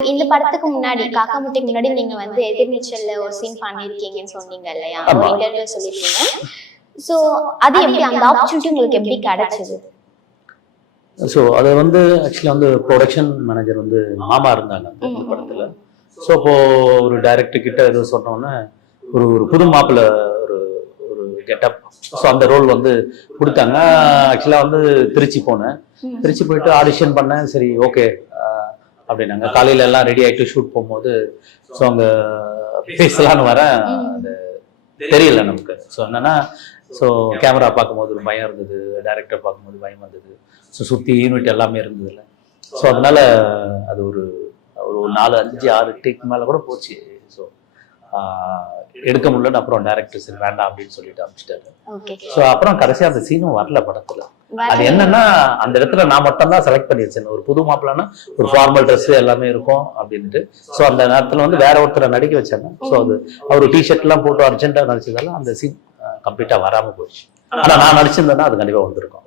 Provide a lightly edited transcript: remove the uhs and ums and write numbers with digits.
இந்த படத்துக்கு முன்னாடி காக்கா முட்டைக்கு முன்னாடி நீங்க வந்து எதிர்நீச்சல்ல ஒரு சீன் பண்ணிருக்கீங்கன்னு சொன்னீங்க இல்லையா, ஒரு இன்டர்வியூ சொல்லிருக்கீங்க. சோ அது எப்படி அந்த ஆப்பர்ச்சுனிட்டி உங்களுக்கு எப்படி கிடைச்சது? ஸோ அதை வந்து ஆக்சுவலி வந்து ப்ரொடக்ஷன் மேனேஜர் வந்து மாமா இருந்தாங்க அந்த படத்துல. ஸோ இப்போ ஒரு டைரக்டர் கிட்ட ஏதோ சொன்னோன்னே ஒரு ஒரு புது மாப்பிள்ள ஒரு ஒரு கெட்டப், ஸோ அந்த ரோல் வந்து கொடுத்தாங்க. ஆக்சுவலாக வந்து திருச்சி போனேன். திருச்சி போயிட்டு ஆடிஷன் பண்ணேன். சரி ஓகே அப்படின்னாங்க. காலையில எல்லாம் ரெடி ஆகிட்டு ஷூட் போகும்போது ஸோ அங்கே பேசலான்னு வரேன், அது தெரியல நமக்கு. ஸோ என்னன்னா, ஸோ கேமரா பார்க்கும்போது ஒரு பயம் இருந்தது, டைரக்டர் பார்க்கும்போது பயம் வந்தது. ஸோ சுற்றி யூனிட் எல்லாமே இருந்ததில்ல. ஸோ அதனால அது ஒரு ஒரு 4, 5, 6 டேக் மேலே கூட போச்சு. ஸோ எடுக்க முடியலன்னு அப்புறம் டைரக்டர் சரி வேண்டாம் அப்படின்னு சொல்லிட்டு அனுப்பிச்சிட்டாரு. ஸோ அப்புறம் கடைசியாக அந்த சீனும் வரல படத்துல. அது என்னன்னா, அந்த இடத்துல நான் மட்டும் தான் செலக்ட் பண்ணி வச்சேன். ஒரு புது மாப்பிள்ளனா ஒரு ஃபார்மல் ட்ரெஸ் எல்லாமே இருக்கும் அப்படின்ட்டு. ஸோ அந்த நேரத்தில் வந்து வேற ஒருத்தரை நடிக்க வச்சாங்க. ஸோ அது அவர் டிஷர்ட் எல்லாம் போட்டு அர்ஜென்ட்டா நடிச்சதால அந்த சீன் கம்ப்ளீட்டா வராம போயிடுச்சு. ஆனா நான் நடிச்சிருந்தேன்னா அது கண்டிப்பா வந்திருக்கும்.